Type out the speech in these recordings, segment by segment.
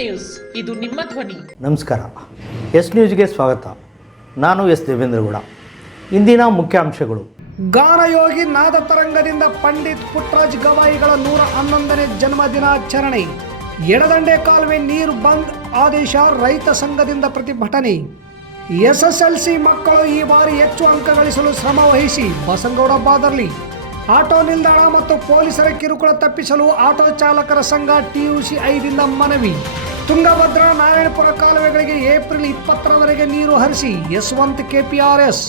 News, ಇದು ನಿಮ್ಮ ಧ್ವನಿ. ನಮಸ್ಕಾರ. ಎಸ್ ನ್ಯೂಸ್ಗೆ ಸ್ವಾಗತ. ನಾನು ಎಸ್ ದೇವೇಂದ್ರಗೌಡ. ಇಂದಿನ ಮುಖ್ಯಾಂಶಗಳು. ಗಾನಯೋಗಿ ನಾದ ತರಂಗದಿಂದ ಪಂಡಿತ್ ಪುಟ್ಟರಾಜ್ ಗವಾಯಿಗಳ 111ನೇ ಜನ್ಮದಿನಾಚರಣೆ. ಎಡದಂಡೆ ಕಾಲುವೆ ನೀರು ಬಂದ್ ಆದೇಶ, ರೈತ ಸಂಘದಿಂದ ಪ್ರತಿಭಟನೆ. ಎಸ್ಎಸ್ಎಲ್ಸಿ ಮಕ್ಕಳು ಈ ಬಾರಿ ಹೆಚ್ಚು ಅಂಕ ಗಳಿಸಲು ಶ್ರಮ ವಹಿಸಿ, ಬಸನಗೌಡ ಬಾದರ್ಲಿ. ಆಟೋ ನಿಲ್ದಾಣ ಮತ್ತು ಪೊಲೀಸರ ಕಿರುಕುಳ ತಪ್ಪಿಸಲು ಆಟೋ ಚಾಲಕರ ಸಂಘ TUC 5ರಿಂದ ಮನವಿ. ತುಂಗಭದ್ರಾ ನಾರಾಯಣಪುರ ಕಾಲುವೆಗಳಿಗೆ ಏಪ್ರಿಲ್ 20ರವರೆಗೆ ನೀರು ಹರಿಸಿ, Yashwant KPRS.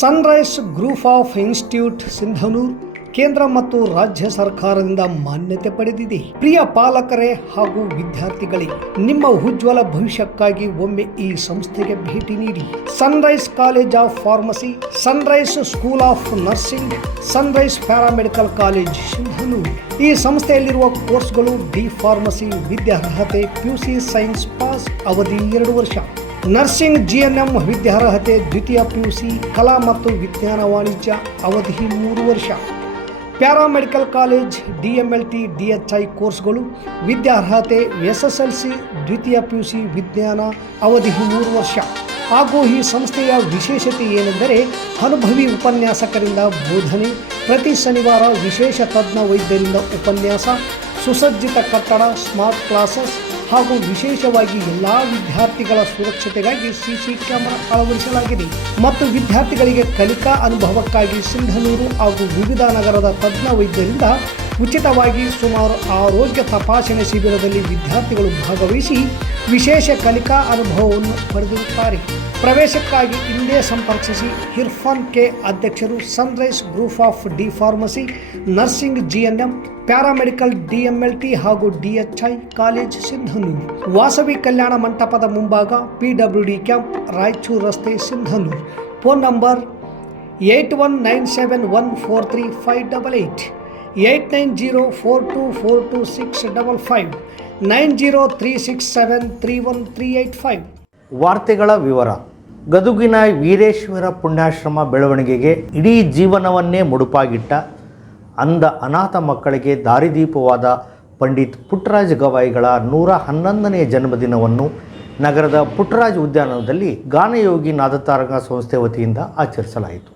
Sunrise group of institute Sindhanur ಕೇಂದ್ರ ಮತ್ತು ರಾಜ್ಯ ಸರ್ಕಾರದಿಂದ ಮಾನ್ಯತೆ ಪಡೆದಿದೆ. ಪ್ರಿಯ ಪಾಲಕರೇ ಹಾಗೂ ವಿದ್ಯಾರ್ಥಿಗಳೇ, ನಿಮ್ಮ ಉಜ್ವಲ ಭವಿಷ್ಯಕ್ಕಾಗಿ ಒಮ್ಮೆ ಈ ಸಂಸ್ಥೆಗೆ ಭೇಟಿ ನೀಡಿ. Sunrise college of pharmacy, sunrise school of nursing, sunrise paramedical college Sindhanur. ಈ ಸಂಸ್ಥೆಯಲ್ಲಿರುವ ಕೋರ್ಸ್ಗಳು: ಡಿ ಫಾರ್ಮಸಿ ವಿದ್ಯಾರ್ಹತೆ PUC ಸೈನ್ಸ್ ಪಾಸ್, ಅವಧಿ 2 ವರ್ಷ. ನರ್ಸಿಂಗ್ GNM ವಿದ್ಯಾರ್ಹತೆ ದ್ವಿತೀಯ PUC, ಕಲಾ ಮತ್ತು ವಿಜ್ಞಾನ ವಾಣಿಜ್ಯ, ಅವಧಿ 3 ವರ್ಷ. ಪ್ಯಾರಾಮೆಡಿಕಲ್ ಕಾಲೇಜ್ DMLT DHI ಕೋರ್ಸ್ಗಳು ವಿದ್ಯಾರ್ಹತೆ SSLC ದ್ವಿತೀಯ PUC ವಿಜ್ಞಾನ, ಅವಧಿ 3 ವರ್ಷ. ಹಾಗೂ ಈ ಸಂಸ್ಥೆಯ ವಿಶೇಷತೆ ಏನೆಂದರೆ ಅನುಭವಿ ಉಪನ್ಯಾಸಕರಿಂದ ಬೋಧನೆ, ಪ್ರತಿ ಶನಿವಾರ ವಿಶೇಷ ತಜ್ಞ ವೈದ್ಯರಿಂದ ಉಪನ್ಯಾಸ, ಸುಸಜ್ಜಿತ ಕಟ್ಟಡ, ಸ್ಮಾರ್ಟ್ ಕ್ಲಾಸಸ್ ಹಾಗೂ ವಿಶೇಷವಾಗಿ ಎಲ್ಲ ವಿದ್ಯಾರ್ಥಿಗಳ ಸುರಕ್ಷತೆಗಾಗಿ CC ಕ್ಯಾಮೆರಾ ಅಳವಡಿಸಲಾಗಿದೆ. ಮತ್ತು ವಿದ್ಯಾರ್ಥಿಗಳಿಗೆ ಕಲಿಕಾ ಅನುಭವಕ್ಕಾಗಿ ಸಿಂಧನೂರು ಹಾಗೂ ವಿವಿಧ ನಗರದ ತಜ್ಞ ವೈದ್ಯರಿಂದ ಉಚಿತವಾಗಿ ಸುಮಾರು ಆರೋಗ್ಯ ತಪಾಸಣೆ ಶಿಬಿರದಲ್ಲಿ ವಿದ್ಯಾರ್ಥಿಗಳು ಭಾಗವಹಿಸಿ ವಿಶೇಷ ಕಲಿಕಾ ಅನುಭವವನ್ನು ಪಡೆದಿರುತ್ತಾರೆ. ಪ್ರವೇಶಕ್ಕಾಗಿ ಹಿಂದೆ ಸಂಪರ್ಕಿಸಿ. ಇರ್ಫಾನ್ K, ಅಧ್ಯಕ್ಷರು, Sunrise group of D pharmacy, nursing GNM, paramedical DMLT ಹಾಗೂ DHI ಕಾಲೇಜ್ ಸಿಂಧನೂರು. ವಾಸವಿ ಕಲ್ಯಾಣ ಮಂಟಪದ ಮುಂಭಾಗ, PWD ಕ್ಯಾಂಪ್, ರಾಯಚೂರು ರಸ್ತೆ, ಸಿಂಧನೂರು. Phone number 8197143588, 8904242655, 9036731385. ವಾರ್ತೆಗಳ ವಿವರ. ಗದುಗಿನ ವೀರೇಶ್ವರ ಪುಣ್ಯಾಶ್ರಮ ಬೆಳವಣಿಗೆಗೆ ಇಡೀ ಜೀವನವನ್ನೇ ಮುಡುಪಾಗಿಟ್ಟ ಅಂಧ ಅನಾಥ ಮಕ್ಕಳಿಗೆ ದಾರಿದೀಪವಾದ ಪಂಡಿತ್ ಪುಟ್ಟರಾಜ್ ಗವಾಯಿಗಳ 111ನೇ ಜನ್ಮದಿನವನ್ನು ನಗರದ ಪುಟ್ಟರಾಜ್ ಉದ್ಯಾನವನದಲ್ಲಿ ಗಾನಯೋಗಿ ನಾದತಾರಂಗ ಸಂಸ್ಥೆ ವತಿಯಿಂದ ಆಚರಿಸಲಾಯಿತು.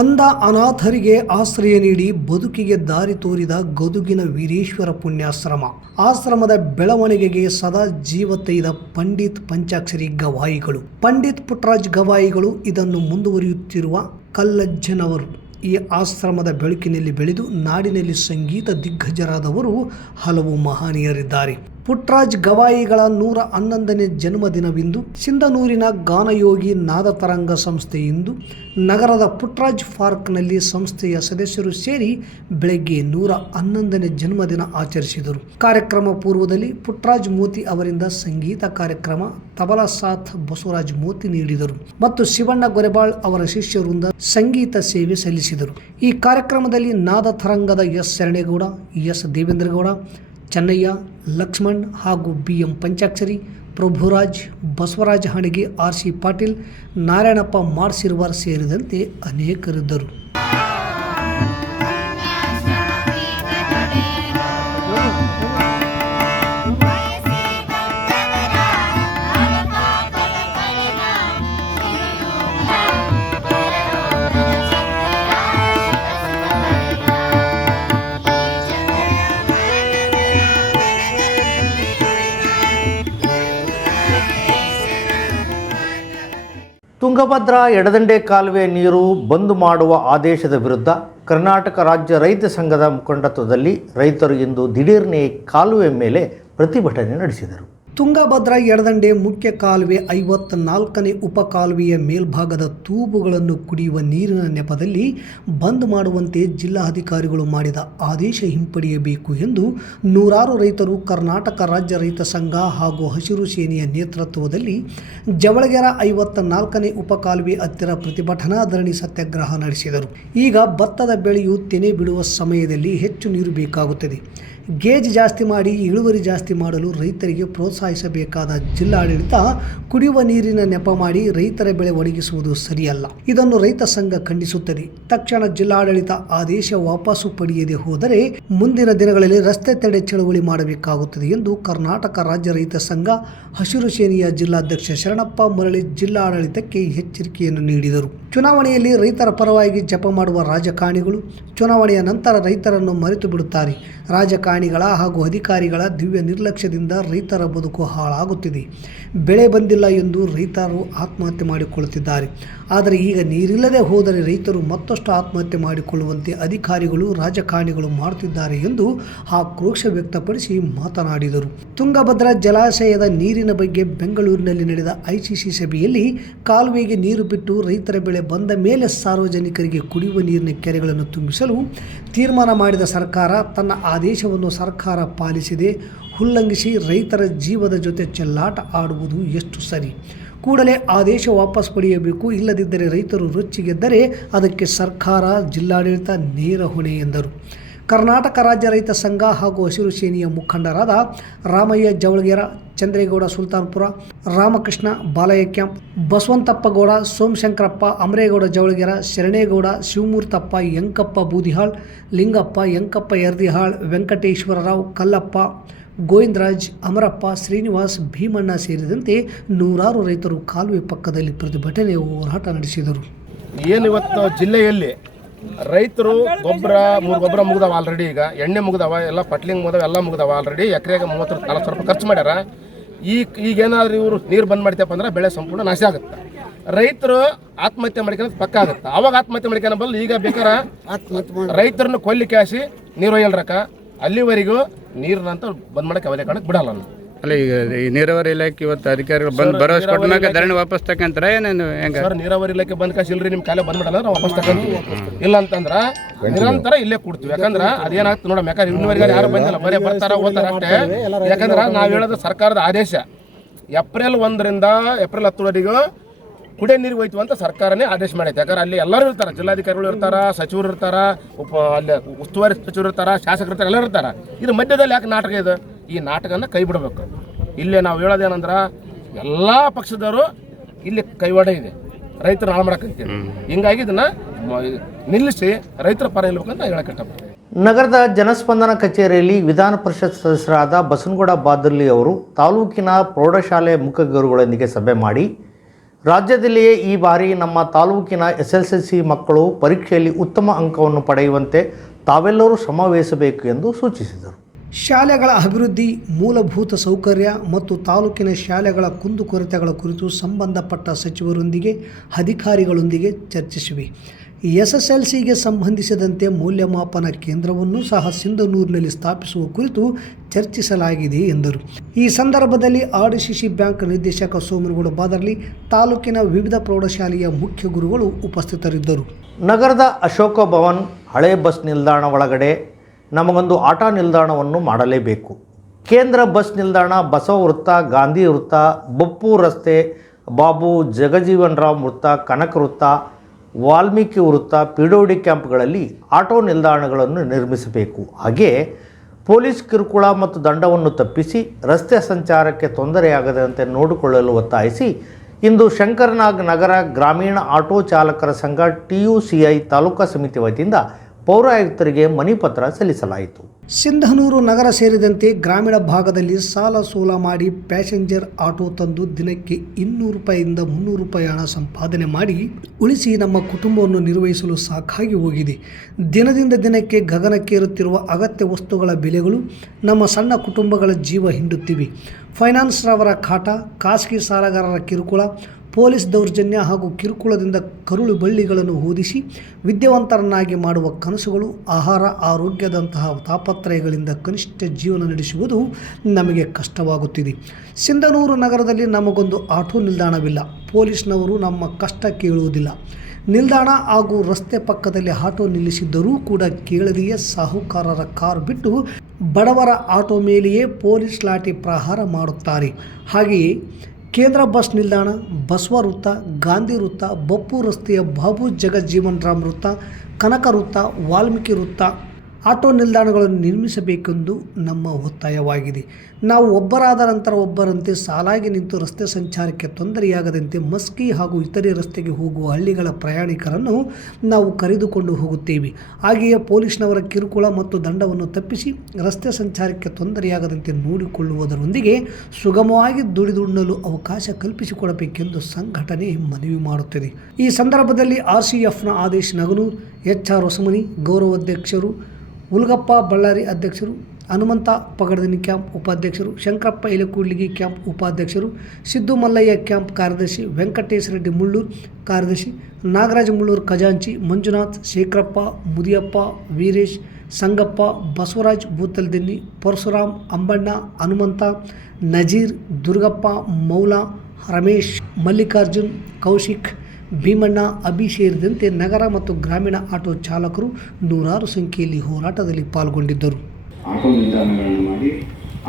ಅಂಧ ಅನಾಥರಿಗೆ ಆಶ್ರಯ ನೀಡಿ ಬದುಕಿಗೆ ದಾರಿ ತೋರಿದ ಗದುಗಿನ ವೀರೇಶ್ವರ ಪುಣ್ಯಾಶ್ರಮ ಆಶ್ರಮದ ಬೆಳವಣಿಗೆಗೆ ಸದಾ ಜೀವ ತೈದ ಪಂಡಿತ್ ಪಂಚಾಕ್ಷರಿ ಗವಾಯಿಗಳು, ಪಂಡಿತ್ ಪುಟ್ಟರಾಜ್ ಗವಾಯಿಗಳು ಇದನ್ನು ಮುಂದುವರಿಯುತ್ತಿರುವ ಕಲ್ಲಜ್ಜನವರು. ಈ ಆಶ್ರಮದ ಬೆಳಕಿನಲ್ಲಿ ಬೆಳೆದು ನಾಡಿನಲ್ಲಿ ಸಂಗೀತ ದಿಗ್ಗಜರಾದವರು ಹಲವು ಮಹನೀಯರಿದ್ದಾರೆ. ಪುಟ್ಟರಾಜ್ ಗವಾಯಿಗಳ 111ನೇ ಜನ್ಮದಿನವಿಂದು ಸಿಂಧನೂರಿನ ಗಾನಯೋಗಿ ನಾದತರಂಗ ಸಂಸ್ಥೆಯಿಂದ ನಗರದ ಪುಟ್ಟರಾಜ್ ಪಾರ್ಕ್ನಲ್ಲಿ ಸಂಸ್ಥೆಯ ಸದಸ್ಯರು ಸೇರಿ ಬೆಳಗ್ಗೆ 111ನೇ ಜನ್ಮದಿನ ಆಚರಿಸಿದರು. ಕಾರ್ಯಕ್ರಮ ಪೂರ್ವದಲ್ಲಿ ಪುಟ್ಟರಾಜ್ ಮೋತಿ ಅವರಿಂದ ಸಂಗೀತ ಕಾರ್ಯಕ್ರಮ, ತಬಲಾ ಸಾಥ್ ಬಸವರಾಜ್ ಮೋತಿ ನೀಡಿದರು ಮತ್ತು ಶಿವಣ್ಣ ಗೊರೆಬಾಳ್ ಅವರ ಶಿಷ್ಯರಿಂದ ಸಂಗೀತ ಸೇವೆ ಸಲ್ಲಿಸಿದರು. ಈ ಕಾರ್ಯಕ್ರಮದಲ್ಲಿ ನಾದತರಂಗದ ಎಸ್ ಶರಣೇಗೌಡ, ಎಸ್ ದೇವೇಂದ್ರಗೌಡ, ಚೆನ್ನಯ್ಯ, ಲಕ್ಷ್ಮಣ್ ಹಾಗೂ BM ಪಂಚಾಕ್ಷರಿ, ಪ್ರಭುರಾಜ್, ಬಸವರಾಜ ಹಣಗಿ, RC ಪಾಟೀಲ್, ನಾರಾಯಣಪ್ಪ ಮಾಡ್ಸಿರ್ವಾರ್ ಸೇರಿದಂತೆ ಅನೇಕರಿದ್ದರು. ತುಂಗಭದ್ರಾ ಎಡದಂಡೆ ಕಾಲುವೆ ನೀರು ಬಂದ್ ಮಾಡುವ ಆದೇಶದ ವಿರುದ್ಧ ಕರ್ನಾಟಕ ರಾಜ್ಯ ರೈತ ಸಂಘದ ಮುಖಂಡತ್ವದಲ್ಲಿ ರೈತರು ಇಂದು ದಿಢೀರ್ನೆ ಕಾಲುವೆ ಮೇಲೆ ಪ್ರತಿಭಟನೆ ನಡೆಸಿದರು. ತುಂಗಭದ್ರಾ ಎಡದಂಡೆ ಮುಖ್ಯ ಕಾಲುವೆ 54ನೇ ಉಪಕಾಲುವೆಯ ಮೇಲ್ಭಾಗದ ತೂಬುಗಳನ್ನು ಕುಡಿಯುವ ನೀರಿನ ನೆಪದಲ್ಲಿ ಬಂದ್ ಮಾಡುವಂತೆ ಜಿಲ್ಲಾಧಿಕಾರಿಗಳು ಮಾಡಿದ ಆದೇಶ ಹಿಂಪಡೆಯಬೇಕು ಎಂದು ನೂರಾರು ರೈತರು ಕರ್ನಾಟಕ ರಾಜ್ಯ ರೈತ ಸಂಘ ಹಾಗೂ ಹಸಿರು ಸೇನೆಯ ನೇತೃತ್ವದಲ್ಲಿ ಜವಳಗೆರೆ 54ನೇ ಉಪಕಾಲುವೆ ಹತ್ತಿರ ಪ್ರತಿಭಟನಾ ಧರಣಿ ಸತ್ಯಾಗ್ರಹ ನಡೆಸಿದರು. ಈಗ ಭತ್ತದ ಬೆಳೆಯು ತೆನೆ ಬಿಡುವ ಸಮಯದಲ್ಲಿ ಹೆಚ್ಚು ನೀರು ಬೇಕಾಗುತ್ತದೆ. ಗೇಜ್ ಜಾಸ್ತಿ ಮಾಡಿ ಇಳುವರಿ ಜಾಸ್ತಿ ಮಾಡಲು ರೈತರಿಗೆ ಪ್ರೋತ್ಸಾಹಿಸಬೇಕಾದ ಜಿಲ್ಲಾಡಳಿತ ಕುಡಿಯುವ ನೀರಿನ ನೆಪ ಮಾಡಿ ರೈತರ ಬೆಳೆ ಒಣಗಿಸುವುದು ಸರಿಯಲ್ಲ. ಇದನ್ನು ರೈತ ಸಂಘ ಖಂಡಿಸುತ್ತದೆ. ತಕ್ಷಣ ಜಿಲ್ಲಾಡಳಿತ ಆದೇಶ ವಾಪಸ್ಸು ಪಡೆಯದೆ ಹೋದರೆ ಮುಂದಿನ ದಿನಗಳಲ್ಲಿ ರಸ್ತೆ ತಡೆ ಚಳವಳಿ ಮಾಡಬೇಕಾಗುತ್ತದೆ ಎಂದು ಕರ್ನಾಟಕ ರಾಜ್ಯ ರೈತ ಸಂಘ ಹಸಿರು ಸೇನೆಯ ಜಿಲ್ಲಾಧ್ಯಕ್ಷ ಶರಣಪ್ಪ ಮರಳಿ ಜಿಲ್ಲಾಡಳಿತಕ್ಕೆ ಎಚ್ಚರಿಕೆಯನ್ನು ನೀಡಿದರು. ಚುನಾವಣೆಯಲ್ಲಿ ರೈತರ ಪರವಾಗಿ ಜಪ ಮಾಡುವ ರಾಜಕಾರಣಿಗಳು ಚುನಾವಣೆಯ ನಂತರ ರೈತರನ್ನು ಮರೆತು ಬಿಡುತ್ತಾರೆ. ರಾಜಕಾರಣಿಗಳ ಹಾಗೂ ಅಧಿಕಾರಿಗಳ ದಿವ್ಯ ನಿರ್ಲಕ್ಷ್ಯದಿಂದ ರೈತರ ಬದುಕು ಹಾಳಾಗುತ್ತಿದೆ. ಬೆಳೆ ಬಂದಿಲ್ಲ ಎಂದು ರೈತರು ಆತ್ಮಹತ್ಯೆ ಮಾಡಿಕೊಳ್ಳುತ್ತಿದ್ದಾರೆ. ಆದರೆ ಈಗ ನೀರಿಲ್ಲದೆ ಹೋದರೆ ರೈತರು ಮತ್ತಷ್ಟು ಆತ್ಮಹತ್ಯೆ ಮಾಡಿಕೊಳ್ಳುವಂತೆ ಅಧಿಕಾರಿಗಳು ರಾಜಕಾರಣಿಗಳು ಮಾಡುತ್ತಿದ್ದಾರೆ ಎಂದು ಆಕ್ರೋಶ ವ್ಯಕ್ತಪಡಿಸಿ ಮಾತನಾಡಿದರು. ತುಂಗಭದ್ರಾ ಜಲಾಶಯದ ನೀರಿನ ಬಗ್ಗೆ ಬೆಂಗಳೂರಿನಲ್ಲಿ ನಡೆದ ಐಸಿಸಿ ಸಭೆಯಲ್ಲಿ ಕಾಲುವೆಗೆ ನೀರು ಬಿಟ್ಟು ರೈತರ ಬೆಳೆ ಬಂದ ಮೇಲೆ ಸಾರ್ವಜನಿಕರಿಗೆ ಕುಡಿಯುವ ನೀರಿನ ಕೆರೆಗಳನ್ನು ತುಂಬಿಸಲು ತೀರ್ಮಾನ ಮಾಡಿದ ಸರ್ಕಾರ ತನ್ನ ಆದೇಶವನ್ನು ಸರ್ಕಾರ ಪಾಲಿಸದೆ ಉಲ್ಲಂಘಿಸಿ ರೈತರ ಜೀವದ ಜೊತೆ ಚೆಲ್ಲಾಟ ಆಡುವುದು ಎಷ್ಟು ಸರಿ? ಕೂಡಲೇ ಆದೇಶ ವಾಪಸ್ ಪಡೆಯಬೇಕು. ಇಲ್ಲದಿದ್ದರೆ ರೈತರು ರೊಚ್ಚಿಗೆದ್ದರೆ ಅದಕ್ಕೆ ಸರ್ಕಾರ ಜಿಲ್ಲಾಡಳಿತ ನೇರ ಹೊಣೆ ಎಂದರು. ಕರ್ನಾಟಕ ರಾಜ್ಯ ರೈತ ಸಂಘ ಹಾಗೂ ಹಸಿರು ಸೇನೆಯ ಮುಖಂಡರಾದ ರಾಮಯ್ಯ ಜವಳಗೆರ, ಚಂದ್ರೇಗೌಡ ಸುಲ್ತಾನ್ಪುರ, ರಾಮಕೃಷ್ಣ ಬಾಲಯ್ಯ ಕ್ಯಾಂಪ್, ಬಸವಂತಪ್ಪ ಗೌಡ, ಸೋಮಶಂಕರಪ್ಪ, ಅಮರೇಗೌಡ ಜವಳಗೆರ, ಶರಣೇಗೌಡ, ಶಿವಮೂರ್ತಪ್ಪ, ಯಂಕಪ್ಪ ಬೂದಿಹಾಳ್, ಲಿಂಗಪ್ಪ, ಯಂಕಪ್ಪ ಯರ್ದಿಹಾಳ್, ವೆಂಕಟೇಶ್ವರರಾವ್, ಕಲ್ಲಪ್ಪ, ಗೋವಿಂದರಾಜ್, ಅಮರಪ್ಪ, ಶ್ರೀನಿವಾಸ್, ಭೀಮಣ್ಣ ಸೇರಿದಂತೆ ನೂರಾರು ರೈತರು ಕಾಲುವೆ ಪಕ್ಕದಲ್ಲಿ ಪ್ರತಿಭಟನೆ ಹೋರಾಟ ನಡೆಸಿದರು. ಏನಿವತ್ತು ಜಿಲ್ಲೆಯಲ್ಲಿ ರೈತರು ಗೊಬ್ಬರ 3 ಗೊಬ್ಬರ ಮುಗಿದಾವ ಆಲ್ರೆಡಿ, ಈಗ ಎಣ್ಣೆ ಮುಗಿದಾವ, ಎಲ್ಲ ಪಟ್ಲಿಂಗ್ ಮುಗಿದಾವ, ಎಲ್ಲ ಮುಗಿದಾವ ಆಲ್ರೆಡಿ. ಎಕರೆಗೆ 30-40 ರೂಪಾಯಿ ಖರ್ಚು ಮಾಡ್ಯಾರ. ಈಗೇನಾದ್ರೂ ಇವರು ನೀರು ಬಂದ್ ಮಾಡ್ತಪ್ಪ ಅಂದ್ರೆ ಬೆಳೆ ಸಂಪೂರ್ಣ ನಾಶ ಆಗುತ್ತೆ. ರೈತರು ಆತ್ಮಹತ್ಯೆ ಮಾಡ್ಕೊಳ್ಳೋದು ಪಕ್ಕ ಆಗುತ್ತೆ. ಅವಾಗ ಆತ್ಮಹತ್ಯೆ ಮಾಡ್ಕೊಳ್ಳೋ ಬದಲು ಈಗ ಬೇಕಾರೆ ರೈತರನ್ನು ಕೊಲ್ಲಿಕ್ಕೆ ಹಾಸಿ ನೀರು ಒಯ್ಯಲ್ರಕ್ಕ, ಅಲ್ಲಿವರೆಗೂ ನೀರನ್ನಂತ ಬಂದ್ ಮಾಡಕ್ಕೆ ಅವಲೇ ಕಾರಣಕ್ಕೆ ಬಿಡಲ್ಲ ನಾನು. ಅಲ್ಲ, ಈಗ ಈ ನೀರಾವರಿ ಇಲಾಖೆ ಇವತ್ತು ಅಧಿಕಾರಿಗಳು ಬಂದು ಭರವಸೆ ಕೊಟ್ಟ ಮ್ಯಾಗ ಧರಣಿ ವಾಪಸ್ ತಕ್ಕಂತಾರ ಏನೇನು ಹೆಂಗ? ಸರ್, ನೀರಾವರಿ ಇಲಾಖೆ ಬಂದ್ ಕಾಸು ಇಲ್ರಿ ನಿಮ್ಮ ಕಾಲೇ ಬಂದ್ ಮಾಡಲ್ಲ, ನಾವು ವಾಪಸ್ ತಗೊಂತೀವಿ. ಇಲ್ಲ ಅಂತಂದ್ರ ನಿರಂತರ ಇಲ್ಲೇ ಕೊಡ್ತೀವಿ. ಯಾಕಂದ್ರೆ ಅದೇನಾಗ್ತದೆ ನೋಡಮ್, ಯಾಕಂದ್ರೆ ಇನ್ನುವರೆಗೆ ಯಾರು ಬಂದಿಲ್ಲ, ಬರೀ ಬರ್ತಾರ ಹೋಗ್ತಾರ ಅಷ್ಟೇ. ಯಾಕಂದ್ರೆ ನಾವು ಹೇಳೋದು ಸರ್ಕಾರದ ಆದೇಶ ಏಪ್ರಿಲ್ 1ರಿಂದ ಏಪ್ರಿಲ್ 10ವರೆಗೂ ಕುಡಿಯೋ ನೀರಿಗೆ ಹೋಯ್ತು ಅಂತ ಸರ್ಕಾರನೇ ಆದೇಶ ಮಾಡೈತೆ. ಯಾಕಂದ್ರೆ ಅಲ್ಲಿ ಎಲ್ಲರೂ ಇರ್ತಾರೆ, ಜಿಲ್ಲಾಧಿಕಾರಿಗಳು ಇರ್ತಾರ, ಸಚಿವರು ಇರ್ತಾರ, ಅಲ್ಲಿ ಉಸ್ತುವಾರಿ ಸಚಿವರು ಇರ್ತಾರ, ಶಾಸಕರು ಇರ್ತಾರೆ, ಎಲ್ಲರೂ ಇರ್ತಾರೆ. ಇದು ಮಧ್ಯದಲ್ಲಿ ಯಾಕೆ ನಾಟಕ ಇದೆ? ಈ ನಾಟಕನ ಕೈ ಬಿಡಬೇಕು. ಇಲ್ಲೇ ನಾವು ಹೇಳೋದೇನಂದ್ರೆ ಎಲ್ಲ ಪಕ್ಷದವರು ಇಲ್ಲಿ ಕೈವಾಡ ಇದೆ, ರೈತರು ಹಾಳು ಮಾಡಕ್ಕಂತೀವಿ. ಹಿಂಗಾಗಿ ಇದನ್ನ ನಿಲ್ಲಿಸಿ ರೈತರ ಪರ ಇರ್ಬೇಕಂತ ಹೇಳಕಟ್ಟಪ್ಪ. ನಗರದ ಜನಸ್ಪಂದನ ಕಚೇರಿಯಲ್ಲಿ ವಿಧಾನ ಪರಿಷತ್ ಸದಸ್ಯರಾದ ಬಸನಗೌಡ ಬಾದರ್ಲಿ ಅವರು ತಾಲೂಕಿನ ಪ್ರೌಢಶಾಲೆ ಮುಖಗುರುಗಳೊಂದಿಗೆ ಸಭೆ ಮಾಡಿ ರಾಜ್ಯದಲ್ಲಿಯೇ ಈ ಬಾರಿ ನಮ್ಮ ತಾಲೂಕಿನ SSLC ಮಕ್ಕಳು ಪರೀಕ್ಷೆಯಲ್ಲಿ ಉತ್ತಮ ಅಂಕವನ್ನು ಪಡೆಯುವಂತೆ ತಾವೆಲ್ಲರೂ ಶ್ರಮವಹಿಸಬೇಕು ಎಂದು ಸೂಚಿಸಿದರು. ಶಾಲೆಗಳ ಅಭಿವೃದ್ಧಿ, ಮೂಲಭೂತ ಸೌಕರ್ಯ ಮತ್ತು ತಾಲೂಕಿನ ಶಾಲೆಗಳ ಕುಂದುಕೊರತೆಗಳ ಕುರಿತು ಸಂಬಂಧಪಟ್ಟ ಸಚಿವರೊಂದಿಗೆ ಅಧಿಕಾರಿಗಳೊಂದಿಗೆ ಚರ್ಚಿಸಿವೆ. SSLCಗೆ ಸಂಬಂಧಿಸಿದಂತೆ ಮೌಲ್ಯಮಾಪನ ಕೇಂದ್ರವನ್ನು ಸಹ ಸಿಂಧನೂರಿನಲ್ಲಿ ಸ್ಥಾಪಿಸುವ ಕುರಿತು ಚರ್ಚಿಸಲಾಗಿದೆ ಎಂದರು. ಈ ಸಂದರ್ಭದಲ್ಲಿ RDCC ಬ್ಯಾಂಕ್ ನಿರ್ದೇಶಕ ಸೋಮನಗೌಡ ಬಾದರ್ಲಿ, ತಾಲೂಕಿನ ವಿವಿಧ ಪ್ರೌಢಶಾಲೆಯ ಮುಖ್ಯ ಗುರುಗಳು ಉಪಸ್ಥಿತರಿದ್ದರು. ನಗರದ ಅಶೋಕ ಭವನ್ ಹಳೆ ಬಸ್ ನಿಲ್ದಾಣ ಒಳಗಡೆ ನಮಗೊಂದು ಆಟ ನಿಲ್ದಾಣವನ್ನು ಮಾಡಲೇಬೇಕು. ಕೇಂದ್ರ ಬಸ್ ನಿಲ್ದಾಣ ಬಸವ ವೃತ್ತ, ಗಾಂಧಿ ವೃತ್ತ, ಬಪ್ಪು ರಸ್ತೆ, ಬಾಬು ಜಗಜೀವನ್ ರಾಮ್ ವೃತ್ತ, ಕನಕ ವೃತ್ತ, ವಾಲ್ಮೀಕಿ ವೃತ್ತ, PWD ಕ್ಯಾಂಪ್ಗಳಲ್ಲಿ ಆಟೋ ನಿಲ್ದಾಣಗಳನ್ನು ನಿರ್ಮಿಸಬೇಕು. ಹಾಗೆಯೇ ಪೊಲೀಸ್ ಕಿರುಕುಳ ಮತ್ತು ದಂಡವನ್ನು ತಪ್ಪಿಸಿ ರಸ್ತೆ ಸಂಚಾರಕ್ಕೆ ತೊಂದರೆಯಾಗದಂತೆ ನೋಡಿಕೊಳ್ಳಲು ಒತ್ತಾಯಿಸಿ ಇಂದು ಶಂಕರನಾಗ್ ನಗರ ಗ್ರಾಮೀಣ ಆಟೋ ಚಾಲಕರ ಸಂಘ TUCI ತಾಲೂಕಾ ಸಮಿತಿ ವತಿಯಿಂದ ಪೌರಾಯುಕ್ತರಿಗೆ ಮನವಿ ಪತ್ರ ಸಲ್ಲಿಸಲಾಯಿತು. ಸಿಂಧನೂರು ನಗರ ಸೇರಿದಂತೆ ಗ್ರಾಮೀಣ ಭಾಗದಲ್ಲಿ ಸಾಲ ಸೋಲ ಮಾಡಿ ಪ್ಯಾಸೆಂಜರ್ ಆಟೋ ತಂದು ದಿನಕ್ಕೆ 200 ರೂಪಾಯಿಯಿಂದ 300 ರೂಪಾಯಿ ಹಣ ಸಂಪಾದನೆ ಮಾಡಿ ಉಳಿಸಿ ನಮ್ಮ ಕುಟುಂಬವನ್ನು ನಿರ್ವಹಿಸಲು ಸಾಕಾಗಿ ಹೋಗಿದೆ. ದಿನದಿಂದ ದಿನಕ್ಕೆ ಗಗನಕ್ಕೇರುತ್ತಿರುವ ಅಗತ್ಯ ವಸ್ತುಗಳ ಬೆಲೆಗಳು ನಮ್ಮ ಸಣ್ಣ ಕುಟುಂಬಗಳ ಜೀವ ಹಿಂಡುತ್ತಿವೆ. ಫೈನಾನ್ಸ್ರವರ ಕಾಟ, ಖಾಸಗಿ ಸಾಲಗಾರರ ಕಿರುಕುಳ, ಪೊಲೀಸ್ ದೌರ್ಜನ್ಯ ಹಾಗೂ ಕಿರುಕುಳದಿಂದ ಕರುಳು ಬಳ್ಳಿಗಳನ್ನು ಓದಿಸಿ ವಿದ್ಯಾವಂತರನ್ನಾಗಿ ಮಾಡುವ ಕನಸುಗಳು, ಆಹಾರ, ಆರೋಗ್ಯದಂತಹ ತಾಪತ್ರಯಗಳಿಂದ ಕನಿಷ್ಠ ಜೀವನ ನಡೆಸುವುದು ನಮಗೆ ಕಷ್ಟವಾಗುತ್ತಿದೆ. ಸಿಂಧನೂರು ನಗರದಲ್ಲಿ ನಮಗೊಂದು ಆಟೋ ನಿಲ್ದಾಣವಿಲ್ಲ. ಪೊಲೀಸ್ನವರು ನಮ್ಮ ಕಷ್ಟ ಕೇಳುವುದಿಲ್ಲ. ನಿಲ್ದಾಣ ಹಾಗೂ ರಸ್ತೆ ಪಕ್ಕದಲ್ಲಿ ಆಟೋ ನಿಲ್ಲಿಸಿದ್ದರೂ ಕೂಡ ಕೇಳದೆಯೇ ಸಾಹುಕಾರರ ಕಾರು ಬಿಟ್ಟು ಬಡವರ ಆಟೋ ಮೇಲೆಯೇ ಪೊಲೀಸ್ ಲಾಠಿ ಪ್ರಹಾರ ಮಾಡುತ್ತಾರೆ. ಹಾಗೆಯೇ ಕೇಂದ್ರ ಬಸ್ ನಿಲ್ದಾಣ, ಬಸವ ವೃತ್ತ, ಗಾಂಧಿ ವೃತ್ತ, ಬಪ್ಪು ರಸ್ತೆಯ ಬಾಬು ಜಗಜೀವನ್ ರಾಮ್ ವೃತ್ತ, ಕನಕ ವೃತ್ತ, ವಾಲ್ಮೀಕಿ ವೃತ್ತ ಆಟೋ ನಿಲ್ದಾಣಗಳನ್ನು ನಿರ್ಮಿಸಬೇಕೆಂದು ನಮ್ಮ ಒತ್ತಾಯವಾಗಿದೆ. ನಾವು ಒಬ್ಬರಾದ ನಂತರ ಒಬ್ಬರಂತೆ ಸಾಲಾಗಿ ನಿಂತು ರಸ್ತೆ ಸಂಚಾರಕ್ಕೆ ತೊಂದರೆಯಾಗದಂತೆ ಮಸ್ಕಿ ಹಾಗೂ ಇತರೆ ರಸ್ತೆಗೆ ಹೋಗುವ ಹಳ್ಳಿಗಳ ಪ್ರಯಾಣಿಕರನ್ನು ನಾವು ಕರೆದುಕೊಂಡು ಹೋಗುತ್ತೇವೆ. ಹಾಗೆಯೇ ಪೊಲೀಸ್ನವರ ಕಿರುಕುಳ ಮತ್ತು ದಂಡವನ್ನು ತಪ್ಪಿಸಿ ರಸ್ತೆ ಸಂಚಾರಕ್ಕೆ ತೊಂದರೆಯಾಗದಂತೆ ನೋಡಿಕೊಳ್ಳುವುದರೊಂದಿಗೆ ಸುಗಮವಾಗಿ ದುಡಿದುಣ್ಣಲು ಅವಕಾಶ ಕಲ್ಪಿಸಿಕೊಡಬೇಕೆಂದು ಸಂಘಟನೆ ಮನವಿ ಮಾಡುತ್ತದೆ. ಈ ಸಂದರ್ಭದಲ್ಲಿ RCFನ ಆದೇಶ್ ನಗನೂರ್, HR ಹೊಸಮನಿ ಗೌರವಾಧ್ಯಕ್ಷರು, ಉಲ್ಗಪ್ಪ ಬಳ್ಳಾರಿ ಅಧ್ಯಕ್ಷರು, ಹನುಮಂತ ಪಗಡದಿನಿ ಕ್ಯಾಂಪ್ ಉಪಾಧ್ಯಕ್ಷರು, ಶಂಕರಪ್ಪ ಇಲೆಕೂಡ್ಲಿಗಿ ಕ್ಯಾಂಪ್ ಉಪಾಧ್ಯಕ್ಷರು, ಸಿದ್ದು ಮಲ್ಲಯ್ಯ ಕ್ಯಾಂಪ್ ಕಾರ್ಯದರ್ಶಿ, ವೆಂಕಟೇಶ್ ರೆಡ್ಡಿ ಮುಳ್ಳೂರು ಕಾರ್ಯದರ್ಶಿ, ನಾಗರಾಜ ಮುಳ್ಳೂರು ಖಜಾಂಚಿ, ಮಂಜುನಾಥ್, ಶೇಖರಪ್ಪ, ಮುದಿಯಪ್ಪ, ವೀರೇಶ್, ಸಂಗಪ್ಪ, ಬಸವರಾಜ್ ಬೂತಲ್ದಿನ್ನಿ, ಪರಶುರಾಮ್, ಅಂಬಣ್ಣ, ಹನುಮಂತ, ನಜೀರ್, ದುರ್ಗಪ್ಪ, ಮೌಲಾ, ರಮೇಶ್, ಮಲ್ಲಿಕಾರ್ಜುನ್, ಕೌಶಿಕ್, ಭೀಮಣ್ಣ, ಅಭಿ ಸೇರಿದಂತೆ ನಗರ ಮತ್ತು ಗ್ರಾಮೀಣ ಆಟೋ ಚಾಲಕರು ನೂರಾರು ಸಂಖ್ಯೆಯಲ್ಲಿ ಹೋರಾಟದಲ್ಲಿ ಪಾಲ್ಗೊಂಡಿದ್ದರು. ಆಟೋ ನಿಲ್ದಾಣಗಳನ್ನು ಮಾಡಿ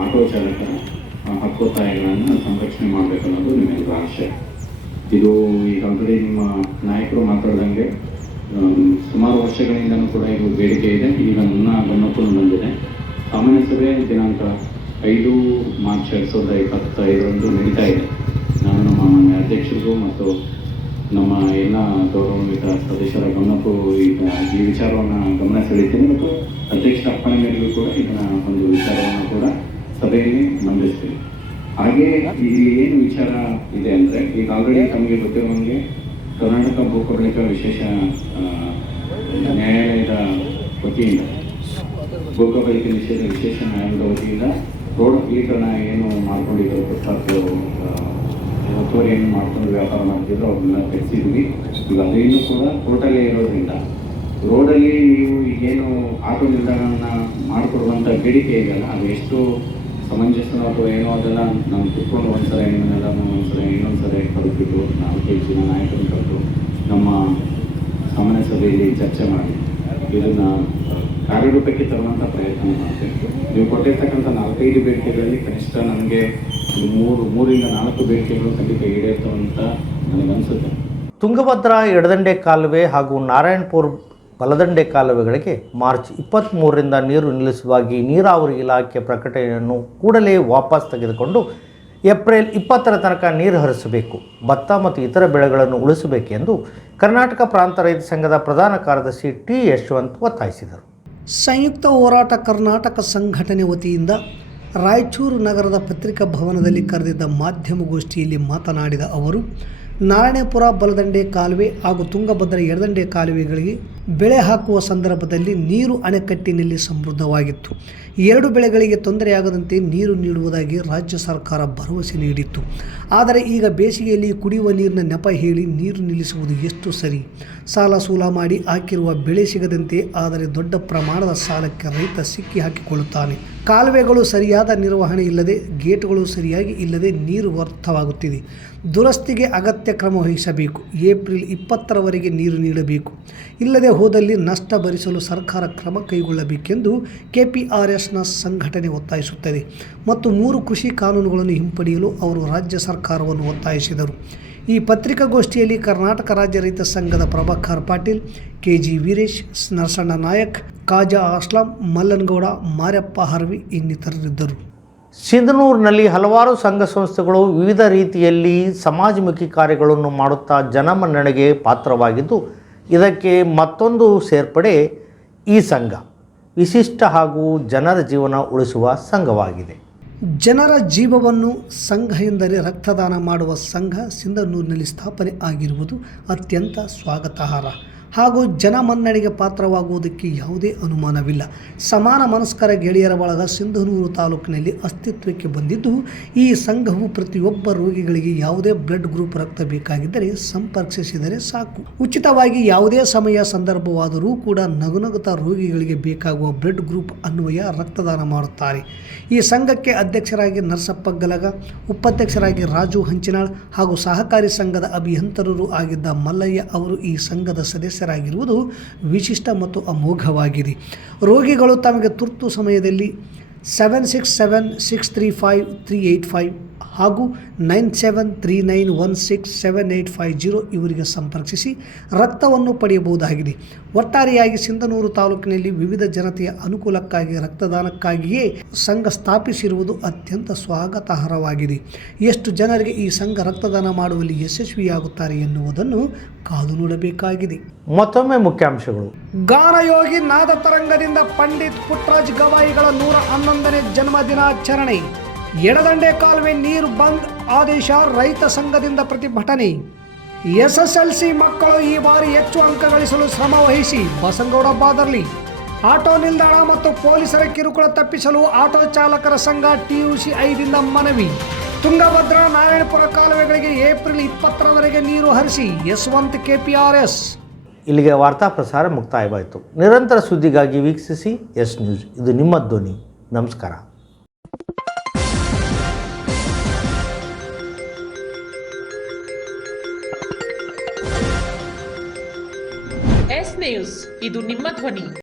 ಆಟೋ ಚಾಲಕರ ಹಕ್ಕೊತ್ತಾಯಗಳನ್ನು ಸಂರಕ್ಷಣೆ ಮಾಡಬೇಕು ಅನ್ನೋದು ನಿಮ್ಮೆಲ್ಲರ ಆಶಯ. ಇದು ಈಗ ಆಲ್ರೆಡಿ ನಿಮ್ಮ ನಾಯಕರು ಮಾತಾಡ್ದಂಗೆ ಸುಮಾರು ವರ್ಷಗಳಿಂದನೂ ಕೂಡ ಇದು ಬೇಡಿಕೆ ಇದೆ. ಈಗ ನನ್ನ ಗಮನಕ್ಕೂ ಬಂದಿದೆ. ಸಾಮಾನ್ಯ ಸಭೆ ದಿನಾಂಕ 5 ಮಾರ್ಚ್ 2025 ನಡೀತಾ ಇದೆ. ನಾನು ನಮ್ಮ ಮಾನ್ಯ ಅಧ್ಯಕ್ಷರಿಗೂ ಮತ್ತು ನಮ್ಮ ಎಲ್ಲ ಗೌರವಾನ್ವಿತ ಸದಸ್ಯರ ಗಮನಕ್ಕೂ ಈಗ ಈ ವಿಚಾರವನ್ನು ಗಮನ ಸೆಳೀತೀನಿ ಮತ್ತು ಅಧ್ಯಕ್ಷರ ಅಪ್ಪಣೆ ಮೇರೆಗೂ ಕೂಡ ಇದನ್ನ ಒಂದು ವಿಚಾರವನ್ನು ಕೂಡ ಸಭೆಯಲ್ಲಿ ಮಂಡಿಸ್ತೀನಿ. ಹಾಗೆ ಇಲ್ಲಿ ಏನು ವಿಚಾರ ಇದೆ ಅಂದರೆ, ಈಗ ಆಲ್ರೆಡಿ ತಮಗೆ ಗೊತ್ತಿರುವಂಗೆ ಕರ್ನಾಟಕ ಭೂಕಬಳಿಕ ವಿಶೇಷ ನ್ಯಾಯಾಲಯದ ವತಿಯಿಂದ ಭೂಕಬಳಿಕೆ ನಿಷೇಧ ವಿಶೇಷ ನ್ಯಾಯಾಲಯದ ವತಿಯಿಂದ ರೋಡ್ ಅಗಲೀಕರಣ ಏನು ಮಾಡ್ಕೊಂಡಿದ್ರು ಫುಟ್ಪಾತ್ ಒತ್ತುವರಿಯನ್ನು ಮಾಡ್ಕೊಂಡು ವ್ಯಾಪಾರ ಮಾಡ್ತಿದ್ರು ಅವ್ರನ್ನ ತೆಗೆಸಿದ್ವಿ. ಈಗ ಅದೇನು ಕೂಡ ಟೋಟಲೇ ಇರೋದ್ರಿಂದ ರೋಡಲ್ಲಿ ನೀವು ಈಗೇನು ಆಟೋ ನಿಲ್ದಾಣವನ್ನು ಮಾಡಿಕೊಡುವಂಥ ಬೇಡಿಕೆ ಇದೆಯಲ್ಲ, ಅದು ಎಷ್ಟು ಸಮಂಜಸನೋ ಅಥವಾ ಏನೋ ಅದೆಲ್ಲ ನಾವು ಕುತ್ಕೊಂಡು ಒಂದ್ಸಲ ಇನ್ನೊಂದೆಲ್ಲನೂ ಇನ್ನೊಂದ್ಸಲ ಕರೆದ್ಬಿಟ್ಟು 4-5 ಜನ ನಾಯಕರನ್ನು ಕರೆದು ನಮ್ಮ ಸಾಮಾನ್ಯ ಸಭೆಯಲ್ಲಿ ಚರ್ಚೆ ಮಾಡಿ ಇದನ್ನು ಕಾರ್ಯರೂಪಕ್ಕೆ ತರುವಂಥ ಪ್ರಯತ್ನ ಮಾಡ್ತೇವೆ. ನೀವು ಕೊಟ್ಟಿರ್ತಕ್ಕಂಥ 4-5 ಬೇಡಿಕೆಗಳಲ್ಲಿ ಕನಿಷ್ಠ ನನಗೆ 3-4 ಬೇಡಿಕೆಗಳು ಖಂಡಿತ ಈಡೇರಿತು ಅಂತ ನನಗನ್ಸುತ್ತೆ. ತುಂಗಭದ್ರಾ ಎಡದಂಡೆ ಕಾಲುವೆ ಹಾಗೂ ನಾರಾಯಣಪುರ ಬಲದಂಡೆ ಕಾಲುವೆಗಳಿಗೆ ಮಾರ್ಚ್ 23ರಿಂದ ನೀರು ನಿಲ್ಲಿಸುವಾಗಿ ನೀರಾವರಿ ಇಲಾಖೆ ಪ್ರಕಟಣೆಯನ್ನು ಕೂಡಲೇ ವಾಪಸ್ ತೆಗೆದುಕೊಂಡು ಏಪ್ರಿಲ್ 20ರ ತನಕ ನೀರು ಹರಿಸಬೇಕು, ಭತ್ತ ಮತ್ತು ಇತರ ಬೆಳೆಗಳನ್ನು ಉಳಿಸಬೇಕೆಂದು ಕರ್ನಾಟಕ ಪ್ರಾಂತ ರೈತ ಸಂಘದ ಪ್ರಧಾನ ಕಾರ್ಯದರ್ಶಿ ಟಿ ಯಶವಂತ್ ಒತ್ತಾಯಿಸಿದರು. ಸಂಯುಕ್ತ ಹೋರಾಟ ಕರ್ನಾಟಕ ಸಂಘಟನೆ ವತಿಯಿಂದ ರಾಯಚೂರು ನಗರದ ಪತ್ರಿಕಾ ಭವನದಲ್ಲಿ ಕರೆದಿದ್ದ ಮಾಧ್ಯಮಗೋಷ್ಠಿಯಲ್ಲಿ ಮಾತನಾಡಿದ ಅವರು, ನಾರಾಯಣಪುರ ಬಲದಂಡೆ ಕಾಲುವೆ ಹಾಗೂ ತುಂಗಭದ್ರಾ ಎಡದಂಡೆ ಕಾಲುವೆಗಳಿಗೆ ಬೆಳೆ ಹಾಕುವ ಸಂದರ್ಭದಲ್ಲಿ ನೀರು ಅಣೆಕಟ್ಟಿನಲ್ಲಿ ಸಮೃದ್ಧವಾಗಿತ್ತು. 2 ಬೆಳೆಗಳಿಗೆ ತೊಂದರೆಯಾಗದಂತೆ ನೀರು ನೀಡುವುದಾಗಿ ರಾಜ್ಯ ಸರ್ಕಾರ ಭರವಸೆ ನೀಡಿತ್ತು. ಆದರೆ ಈಗ ಬೇಸಿಗೆಯಲ್ಲಿ ಕುಡಿಯುವ ನೀರಿನ ನೆಪ ಹೇಳಿ ನೀರು ನಿಲ್ಲಿಸುವುದು ಎಷ್ಟು ಸರಿ? ಸಾಲ ಸೂಲ ಮಾಡಿ ಹಾಕಿರುವ ಬೆಳೆ ಸಿಗದಂತೆ ಆದರೆ ದೊಡ್ಡ ಪ್ರಮಾಣದ ಸಾಲಕ್ಕೆ ರೈತ ಸಿಕ್ಕಿ ಹಾಕಿಕೊಳ್ಳುತ್ತಾನೆ. ಕಾಲುವೆಗಳು ಸರಿಯಾದ ನಿರ್ವಹಣೆ ಇಲ್ಲದೆ, ಗೇಟ್ಗಳು ಸರಿಯಾಗಿ ಇಲ್ಲದೆ ನೀರು ವ್ಯರ್ಥವಾಗುತ್ತಿದೆ. ದುರಸ್ತಿಗೆ ಅಗತ್ಯ ಕ್ರಮ ವಹಿಸಬೇಕು. ಏಪ್ರಿಲ್ 20ರವರೆಗೆ ನೀರು ನೀಡಬೇಕು. ಇಲ್ಲದೆ ಹೋದಲ್ಲಿ ನಷ್ಟ ಭರಿಸಲು ಸರ್ಕಾರ ಕ್ರಮ ಕೈಗೊಳ್ಳಬೇಕೆಂದು KPRSನ ಸಂಘಟನೆ ಒತ್ತಾಯಿಸುತ್ತದೆ ಮತ್ತು 3 ಕೃಷಿ ಕಾನೂನುಗಳನ್ನು ಹಿಂಪಡೆಯಲು ಅವರು ರಾಜ್ಯ ಸರ್ಕಾರವನ್ನು ಒತ್ತಾಯಿಸಿದರು. ಈ ಪತ್ರಿಕಾಗೋಷ್ಠಿಯಲ್ಲಿ ಕರ್ನಾಟಕ ರಾಜ್ಯ ರೈತ ಸಂಘದ ಪ್ರಭಾಕರ್ ಪಾಟೀಲ್, KG ವೀರೇಶ್, ನರಸಣ್ಣ ನಾಯಕ್, ಕಾಜಾ ಅಸ್ಲಾಂ, ಮಲ್ಲನಗೌಡ, ಮಾರ್ಯಪ್ಪ ಹರ್ವಿ ಇನ್ನಿತರರಿದ್ದರು. ಸಿಂಧನೂರಿನಲ್ಲಿ ಹಲವಾರು ಸಂಘ ಸಂಸ್ಥೆಗಳು ವಿವಿಧ ರೀತಿಯಲ್ಲಿ ಸಮಾಜಮುಖಿ ಕಾರ್ಯಗಳನ್ನು ಮಾಡುತ್ತಾ ಜನಮನ್ನಣೆಗೆ ಪಾತ್ರವಾಗಿದ್ದು, ಇದಕ್ಕೆ ಮತ್ತೊಂದು ಸೇರ್ಪಡೆ ಈ ಸಂಘ ವಿಶಿಷ್ಟ ಹಾಗೂ ಜನರ ಜೀವನ ಉಳಿಸುವ ಸಂಘವಾಗಿದೆ. ಜನರ ಜೀವವನ್ನು ಸಂಘ ಎಂದರೆ ರಕ್ತದಾನ ಮಾಡುವ ಸಂಘ ಸಿಂಧನೂರಿನಲ್ಲಿ ಸ್ಥಾಪನೆ ಆಗಿರುವುದು ಅತ್ಯಂತ ಸ್ವಾಗತಾರ್ಹ ಹಾಗೂ ಜನಮನ್ನಣೆಗೆ ಪಾತ್ರವಾಗುವುದಕ್ಕೆ ಯಾವುದೇ ಅನುಮಾನವಿಲ್ಲ. ಸಮಾನ ಮನಸ್ಕರ ಗೆಳೆಯರ ಬಳಗ ಸಿಂಧನೂರು ತಾಲೂಕಿನಲ್ಲಿ ಅಸ್ತಿತ್ವಕ್ಕೆ ಬಂದಿದ್ದು, ಈ ಸಂಘವು ಪ್ರತಿಯೊಬ್ಬ ರೋಗಿಗಳಿಗೆ ಯಾವುದೇ ಬ್ಲಡ್ ಗ್ರೂಪ್ ರಕ್ತ ಬೇಕಾಗಿದ್ದರೆ ಸಂಪರ್ಕಿಸಿದರೆ ಸಾಕು. ಉಚಿತವಾಗಿ ಯಾವುದೇ ಸಮಯ ಸಂದರ್ಭವಾದರೂ ಕೂಡ ನಗುನಗುತ್ತಾ ರೋಗಿಗಳಿಗೆ ಬೇಕಾಗುವ ಬ್ಲಡ್ ಗ್ರೂಪ್ ಅನ್ವಯ ರಕ್ತದಾನ ಮಾಡುತ್ತಾರೆ. ಈ ಸಂಘಕ್ಕೆ ಅಧ್ಯಕ್ಷರಾಗಿ ನರಸಪ್ಪ ಗಲಗ, ಉಪಾಧ್ಯಕ್ಷರಾಗಿ ರಾಜು ಹಂಚಿನಾಳ್ ಹಾಗೂ ಸಹಕಾರಿ ಸಂಘದ ಅಭಿಯಂತರರು ಆಗಿದ್ದ ಮಲ್ಲಯ್ಯ ಅವರು ಈ ಸಂಘದ ಸದಸ್ಯರಾಗಿರುವುದು ವಿಶಿಷ್ಟ ಮತ್ತು ಅಮೋಘವಾಗಿದೆ. ರೋಗಿಗಳು ತಮಗೆ ತುರ್ತು ಸಮಯದಲ್ಲಿ 7676353885 ಹಾಗೂ 9739167850 ಇವರಿಗೆ ಸಂಪರ್ಕಿಸಿ ರಕ್ತವನ್ನು ಪಡೆಯಬಹುದಾಗಿದೆ. ಒಟ್ಟಾರೆಯಾಗಿ ಸಿಂಧನೂರು ತಾಲೂಕಿನಲ್ಲಿ ವಿವಿಧ ಜನತೆಯ ಅನುಕೂಲಕ್ಕಾಗಿ ರಕ್ತದಾನಕ್ಕಾಗಿಯೇ ಸಂಘ ಸ್ಥಾಪಿಸಿರುವುದು ಅತ್ಯಂತ ಸ್ವಾಗತಾರ್ಹವಾಗಿದೆ. ಎಷ್ಟು ಜನರಿಗೆ ಈ ಸಂಘ ರಕ್ತದಾನ ಮಾಡುವಲ್ಲಿ ಯಶಸ್ವಿಯಾಗುತ್ತಾರೆ ಎನ್ನುವುದನ್ನು ಕಾದು ನೋಡಬೇಕಾಗಿದೆ. ಮತ್ತೊಮ್ಮೆ ಮುಖ್ಯಾಂಶಗಳು. ಗಾನಯೋಗಿ ನಾದ ತರಂಗದಿಂದ ಪಂಡಿತ್ ಪುಟ್ಟರಾಜ್ ಗವಾಯಿಗಳ 111ನೇ ಜನ್ಮದಿನಾಚರಣೆ. ಎಡದಂಡೆ ಕಾಲುವೆ ನೀರು ಬಂದ್ ಆದೇಶ, ರೈತ ಸಂಘದಿಂದ ಪ್ರತಿಭಟನೆ. SSLC ಮಕ್ಕಳು ಈ ಬಾರಿ ಹೆಚ್ಚು ಅಂಕ ಗಳಿಸಲು ಶ್ರಮ ವಹಿಸಿ, ಬಸನಗೌಡ ಬಾದರ್ಲಿ. ಆಟೋ ನಿಲ್ದಾಣ ಮತ್ತು ಪೊಲೀಸರ ಕಿರುಕುಳ ತಪ್ಪಿಸಲು ಆಟೋ ಚಾಲಕರ ಸಂಘ TUC 5ರಿಂದ ಮನವಿ. ತುಂಗಭದ್ರಾ ನಾರಾಯಣಪುರ ಕಾಲುವೆಗಳಿಗೆ ಏಪ್ರಿಲ್ 20ರವರೆಗೆ ನೀರು ಹರಿಸಿ, ಯಶವಂತ್ KPRS. ಇಲ್ಲಿಗೆ ವಾರ್ತಾ ಪ್ರಸಾರ ಮುಕ್ತಾಯವಾಯಿತು. ನಿರಂತರ ಸುದ್ದಿಗಾಗಿ ವೀಕ್ಷಿಸಿ ಎಸ್ ನ್ಯೂಸ್. ಇದು ನಿಮ್ಮ ಧ್ವನಿ. ನಮಸ್ಕಾರ. ಎಸ್ ನ್ಯೂಸ್, ಇದು ನಿಮ್ಮ ಧ್ವನಿ.